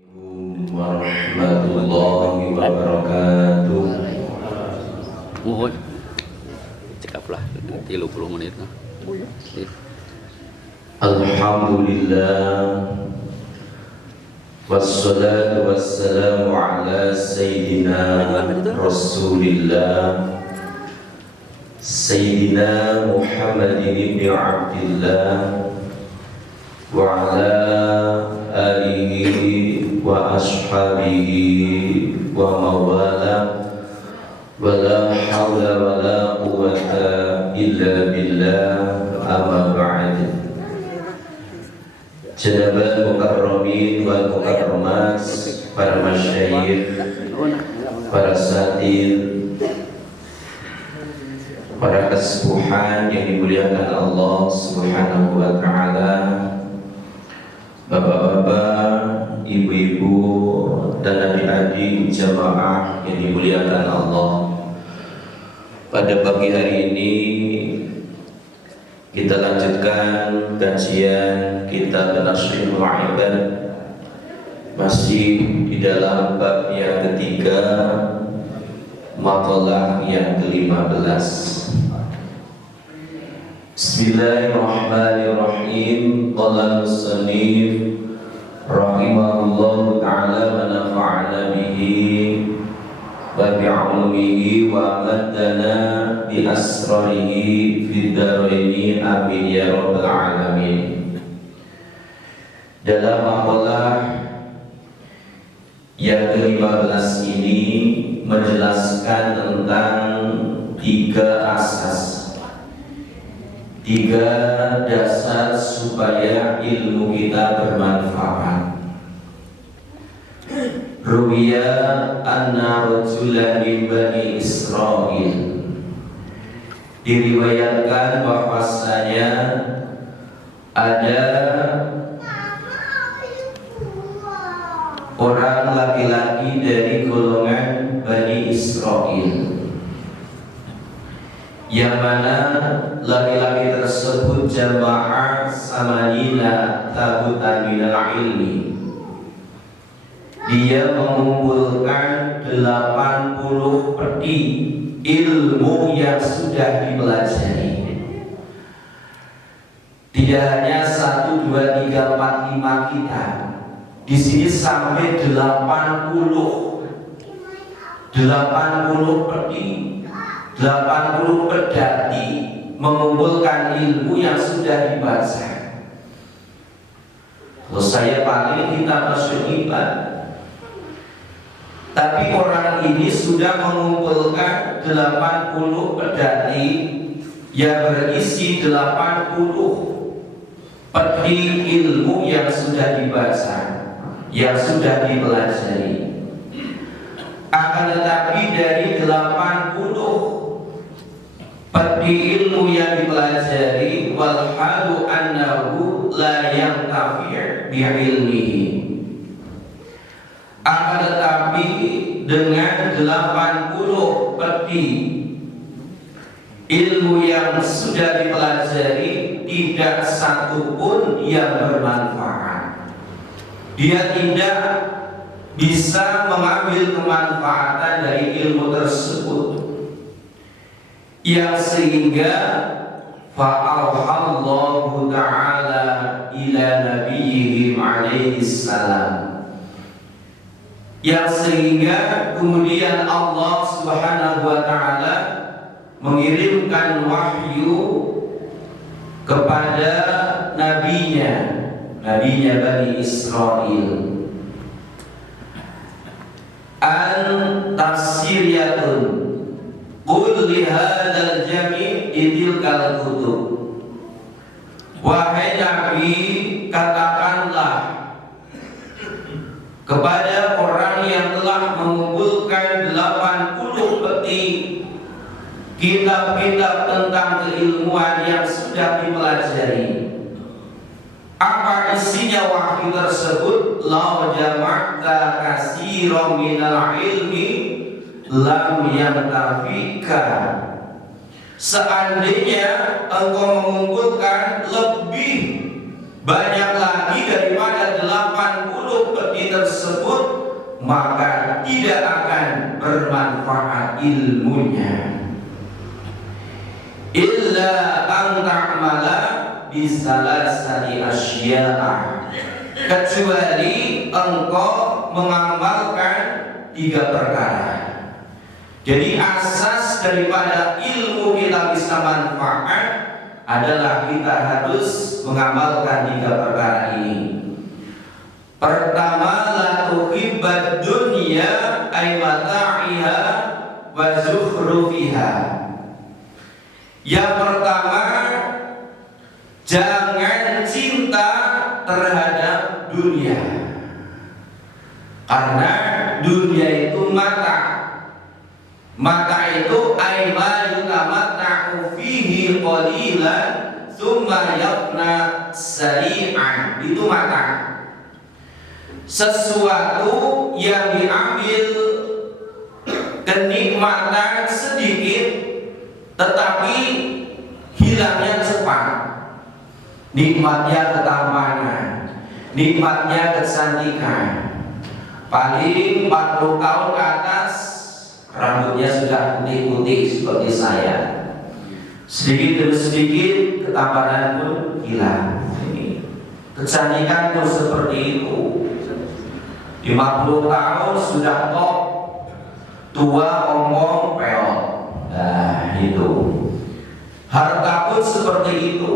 Warahmatullahi wabarakatuh. Mohon cekaplah 30 menit. Alhamdulillah wassalatu wassalamu ala sayyidina Rasulillah Sayyidina Muhammad ibn Abdillah wa ala alihi wa ashabihi wa mawala wa la hawla wa la quwwata illa billah amma ba'd. Janabat mukarramin wal mukarramat, para masyayikh, para satir, para kesepuhan yang dimuliakan Allah Subhanahu wa taala, bapak-bapak, ibu-ibu, dan adik-adik jamaah yang dimuliakan Allah. Pada pagi hari ini kita lanjutkan kajian kitab Tashrihul Ibad, masih di dalam bab yang ketiga, maqalah yang ke-15. Bismillahirrahmanirrahim. Qala al-musannif rahimahullahu ta'ala wa nafa'ana bihi wa bi'ulumihi wa amaddana bi asrarihi fid dharaini amin ya rabbal alamin. Dalam maqalah yang ke-15 ini menjelaskan tentang tiga asas, tiga dasar supaya ilmu kita bermanfaat. Ruwiya anna rajulan min Bani Israil, diriwayatkan bahwasanya ada orang laki-laki dari golongan Bani Israil, yang mana laki-laki tersebut jamaah samanina tabutan minal ilmi. Dia mengumpulkan 80 peti ilmu yang sudah dipelajari. Tidak hanya 1, 2, 3, 4, 5 kita. Di sini sampai 80 peti, 80 pedati mengumpulkan ilmu yang sudah dibaca. Kalau saya paling kitab Tashrihul Ibad, tapi orang ini sudah mengumpulkan 80 pedati yang berisi 80 peti ilmu yang sudah dibaca, yang sudah dipelajari. Akan tetapi dari 80 peti ilmu yang dipelajari, wal halu annahu la yantafi' bi ilmihi, akan tetapi dengan 80 peti ilmu yang sudah dipelajari, tidak satu pun yang bermanfaat. Dia tidak bisa mengambil kemanfaatan dari ilmu tersebut, yang sehingga fa'auhallahu ta'ala ila nabiyyihim alaihi salam, yang sehingga kemudian Allah Subhanahu wa ta'ala mengirimkan wahyu kepada nabinya Bani Israil, an tafsiriyatun qul li hadzal jami' idilkal kutub. Wahai Nabi, katakanlah kepada orang yang telah mengumpulkan 80 peti kitab-kitab tentang keilmuan yang sudah dipelajari, apa isinya wahyu tersebut? Law jama'ta katsiran minal ilmi lam yantafika. Seandainya engkau mengumpulkan lebih banyak lagi daripada 80 peti tersebut, maka tidak akan bermanfaat ilmunya. Illa an ta'mala bisalasati asya'a, kecuali engkau mengamalkan 3 perkara. Jadi asas daripada ilmu kita bisa manfaat adalah kita harus mengamalkan 3 perkara ini. Pertama, la tuhibbad dunya ay mata'iha wa zukhrufiha. Yang pertama, jangan cinta terhadap dunia, karena dunia itu mata. Mata itu ay ma yutamatta'u fihi qalilan tsumma yafna sari'an. Itu mata. Sesuatu yang diambil kenikmatan sedikit tetapi hilangnya cepat. Nikmatnya ketampanan, nikmatnya kecantikan. Paling 40 tahun ke atas rambutnya sudah putih-putih seperti saya. Sedikit demi sedikit ketampanan pun hilang. Kecantikan pun seperti itu. 50 tahun sudah top, tua omong peot. Nah itu. Harta pun seperti itu.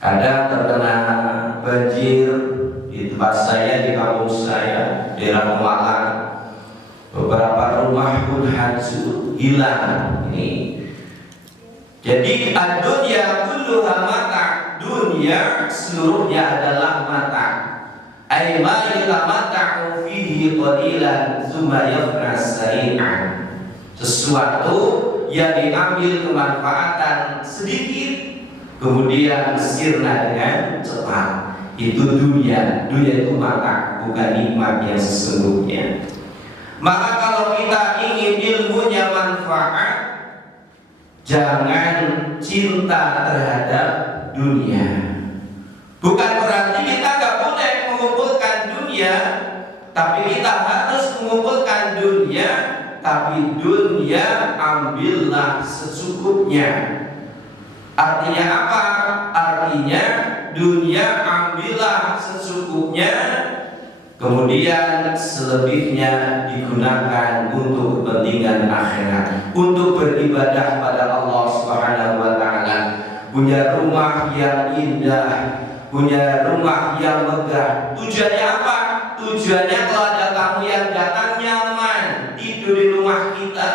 Kadang terkena banjir di tempat saya, di kampung saya, daerah Pemalang. Beberapa rumah pun hancur, hilang. Ini. Jadi ad-dunya kulluha mata. Dunia seluruhnya adalah mata. Ay ma yatamatta'u fihi qalilan tsumma yafna sari'an. Sesuatu yang diambil kemanfaatan sedikit kemudian sirna dengan cepat. Itu dunia. Dunia itu mata, bukan nikmat yang sesungguhnya. Maka kalau kita ingin ilmunya manfaat, jangan cinta terhadap dunia. Bukan berarti kita gak boleh mengumpulkan dunia, tapi kita harus mengumpulkan dunia, tapi dunia ambillah secukupnya. Artinya apa? Artinya dunia ambillah secukupnya, kemudian selebihnya digunakan untuk kepentingan akhirat, untuk beribadah pada Allah Subhanahu wa taala. Punya rumah yang indah, punya rumah yang megah. Tujuannya apa? Tujuannya kalau ada tamu yang datang nyaman tidur di rumah kita.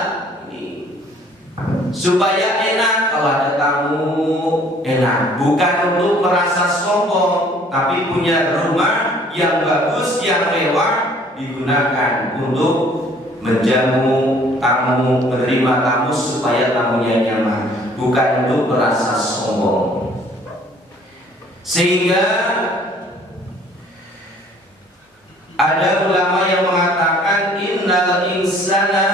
Supaya enak kalau ada tamu, enak. Bukan untuk merasa sombong, tapi punya rumah yang bagus, yang mewah, digunakan untuk menjamu tamu, menerima tamu supaya tamunya nyaman, bukan untuk merasa sombong. Sehingga ada ulama yang mengatakan innal insana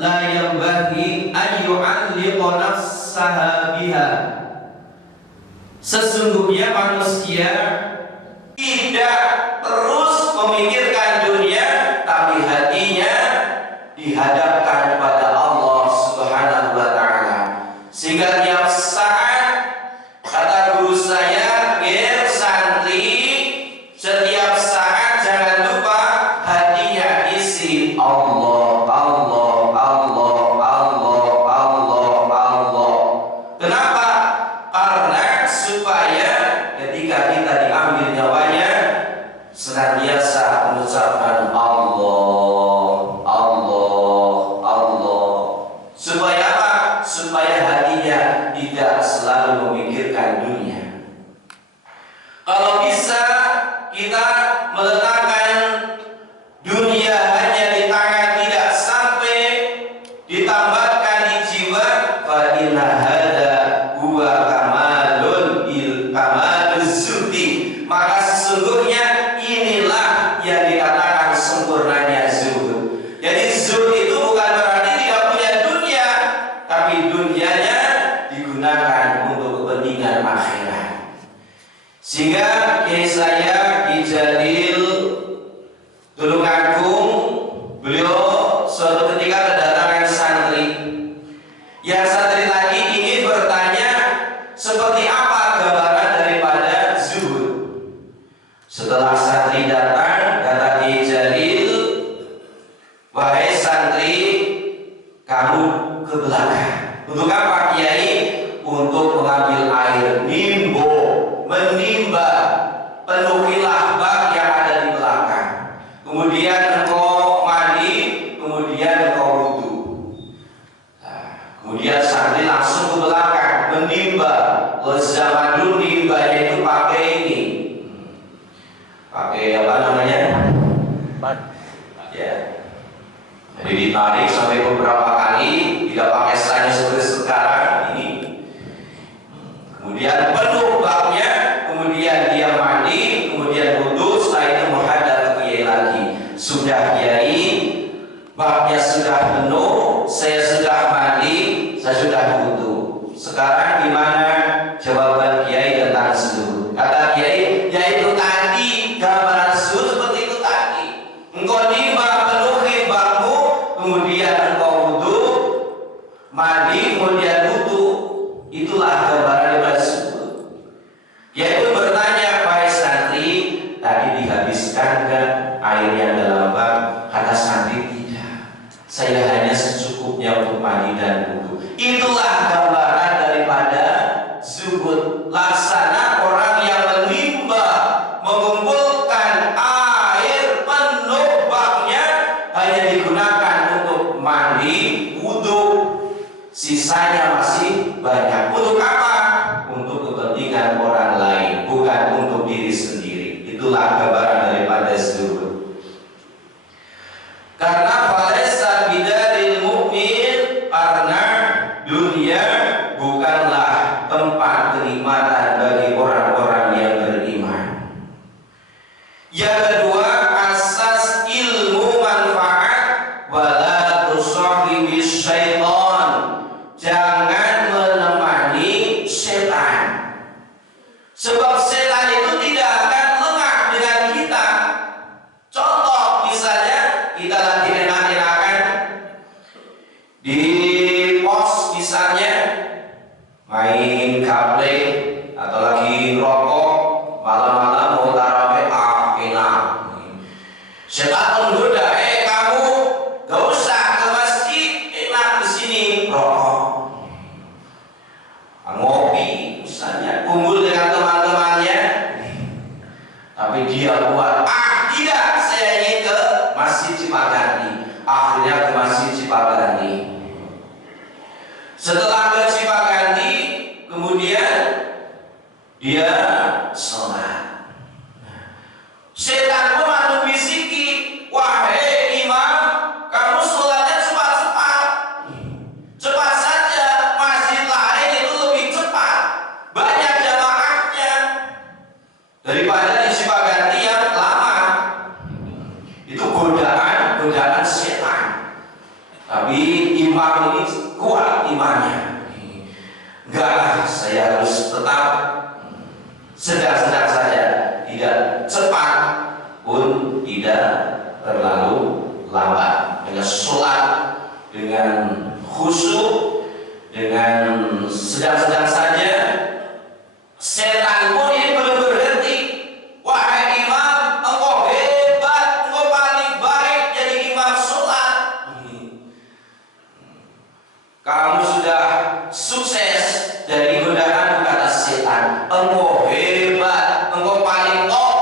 la yanbaghi an yu'alliqa nafsaha biha. Sesungguhnya manusia tidak terus memikirkan dunia, tapi hatinya dihadapkan pada Allah Subhanahu wa taala. Sehingga tiap saat, kata guru saya, biar santri, setiap saat jangan lupa hatinya isi Allah, Allah, Allah, Allah, Allah, Allah. Kenapa? Karena supaya ketika kita diambil nyawanya senantiasa mengucapkan Allah, Allah, Allah. Supaya apa? Supaya hatinya tidak selalu memikirkan dunia. Kalau bisa kita meletakkan dunia hanya di tangan, tidak sampai ditambahkan di jiwa, fa inna hada huwa kamaluz zuhdi. Maka sesungguhnya inilah yang dikatakan sempurnanya zuhud. Jadi zuhud itu bukan berarti tidak punya dunia, tapi dunianya digunakan untuk kepentingan akhirat. Sehingga kiai saya Ki Jalil Tulungagung menimba, penuhilah bak yang ada di belakang. Kemudian engkau mandi, kemudian engkau wudu. Kemudian santri langsung ke belakang menimba. Zaman dulu nimbanya itu pakai ini, pakai apa namanya? Ya. Jadi ditarik sampai beberapa kali, tidak pakai selanya seperti sekarang ini. Kemudian penuh baknya, kemudian dia mandi, kemudian wudu, setelah itu menghadap ke kiai lagi. Sudah kiai, baknya sudah penuh, saya sudah mandi, saya sudah wudu. Sekarang gimana jawaban kiai tentang zuhud? Kata kiai, yaitu tadi gambaran zuhud seperti itu tadi. Engkau nimba penuhi bakmu, kemudian engkau wudu, mandi, kemudian wudu. Itulah gambaran daripada zuhud. Yaitu bertanya, wahai santri, tadi dihabiskan ke air yang dalam bak? Kata santri, tidak. Saya hanya secukupnya untuk mandi dan wudu. Itulah gambaran daripada zuhud. Laksana orang yang menimba, mengumpulkan air penuh baknya, hanya digunakan untuk mandi, wudu, sisanya masih banyak. Untuk apa? Untuk kepentingan orang lain, bukan untuk diri sendiri. Itulah gambaran daripada zuhud. Karena falaisa bidaril mukmin, karena dunia bukanlah tempat kenikmatan bagi orang-orang yang beriman. Yang kedua, asas ilmu manfaat wala tusahibi syaitan. Jangan menemani setan. Sebab setan itu tidak akan lengah dengan kita. Contoh misalnya kita lagi enak-enakan di pos misalnya, main gaple atau lagi rokok, malam-malam mau tarawih, enak. Setan menggoda, kamu gak usah ke masjid, enak di sini rokok, ngopi misalnya, kumpul dengan teman-temannya. Tapi dia buat, tidak, saya ingin ke Masjid Cipaganti. Akhirnya ke Masjid Cipaganti. Setelah ke Cipaganti, kemudian dia sholat. Setan pun lalu bisiki, wahai imam, kamu sholatnya cepat-cepat. Cepat saja, masjid lain itu lebih cepat, banyak jamaahnya daripada di Cipaganti yang lama. Itu godaan setan. Tapi imam ini kuat imannya. Enggak, saya harus tetap sedang-sedang saja, tidak cepat pun tidak terlalu lambat. Dengan sholat, dengan khusyuk, dengan sedang-sedang saja. Setan pun ini belum berhenti. Wahai imam, engkau hebat, engkau paling baik jadi imam sholat. Kamu sudah sukses dari godaan kata setan. Engkau hebat, engkau paling top,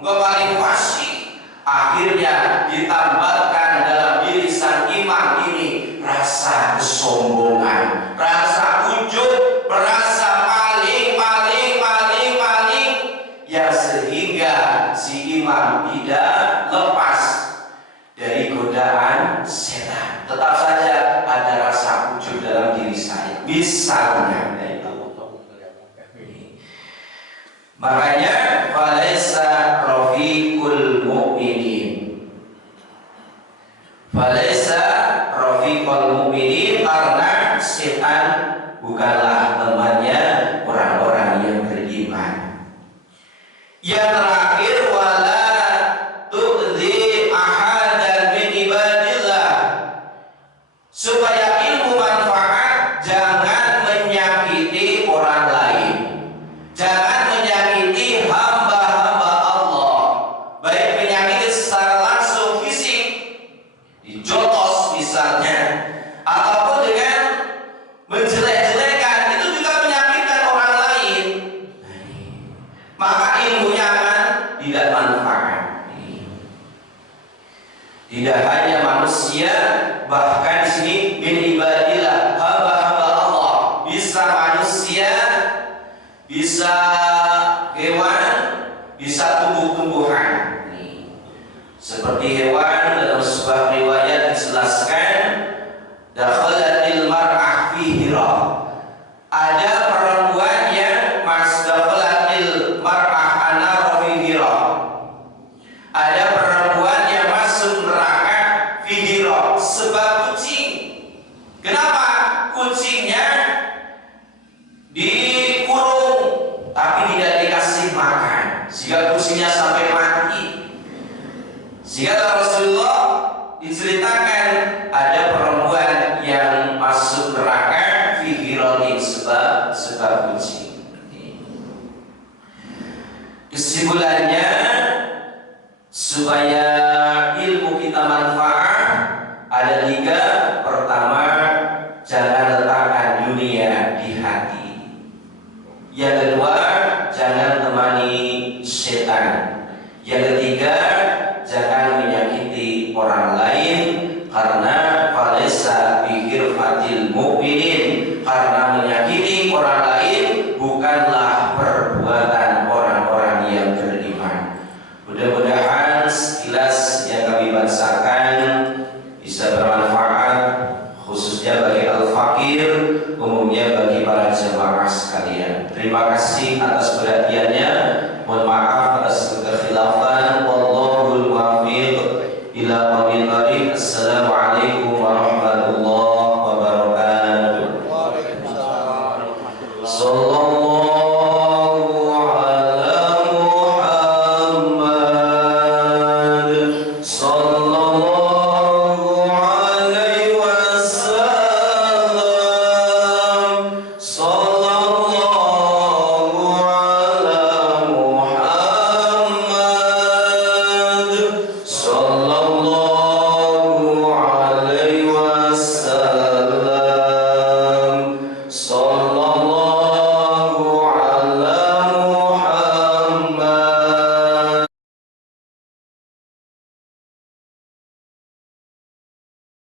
engkau paling fasih. Akhirnya ditambahkan dalam diri sang imam ini rasa kesombongan, rasa ujub, rasa paling, ya, sehingga si imam tidak lepas dari godaan setan. Tetap saja ada rasa ujub dalam diri saya. Misalnya, makanya falaisa rafiqul mu'minin. Falaisa rafiqul mu'minin, karena setan bukanlah temannya orang-orang yang beriman. Yang terakhir, wala tu'dzi ahadan min ibadillah. Supaya ilmu manfaat, jangan menyakiti orang lain, jangan menyakiti hamba-hamba Allah, baik menyakiti secara langsung fisik, dijotos misalnya, ataupun dengan menjelek-jelekan, itu juga menyakitkan orang lain. maka ilmunya akan tidak manfaat. Tidak hanya manusia, bahkan di sini min ibadillah, hamba-hamba Allah, bisa manusia, bisa hewan, bisa tumbuh-tumbuhan. Seperti hewan dalam sebuah riwayat dijelaskan, dakhalatil mar'ah fi Hira. Ada perempuan yang dakhalatil mar'ah anar fi Hira. Ada perempuan yang masuk neraka fi Hira sebab kucing. Kenapa? Kucingnya dikurung tapi tidak dikasih makan, sehingga kucingnya sampai mati. Sehingga Rasulullah diceritakan ada perempuan yang masuk neraka fi Hiratin sebab kucing. Kesimpulannya, supaya ilmu kita manfaat ada 3. Pertama, jangan letakkan dunia di hati. Yang kedua, jangan temani setan. Yang ketiga, jangan menyakiti orang lain, karena falaisa bi hirfatil mu'minin, karena menyakiti orang lain bukanlah perbuatan orang-orang yang beriman. Mudah-mudahan sekilas yang kami bacakan bisa bermanfaat, khususnya bagi al-fakir, umumnya bagi para jemaah sekalian. Terima kasih atas perhatiannya. Mohon maaf atas kekhilafan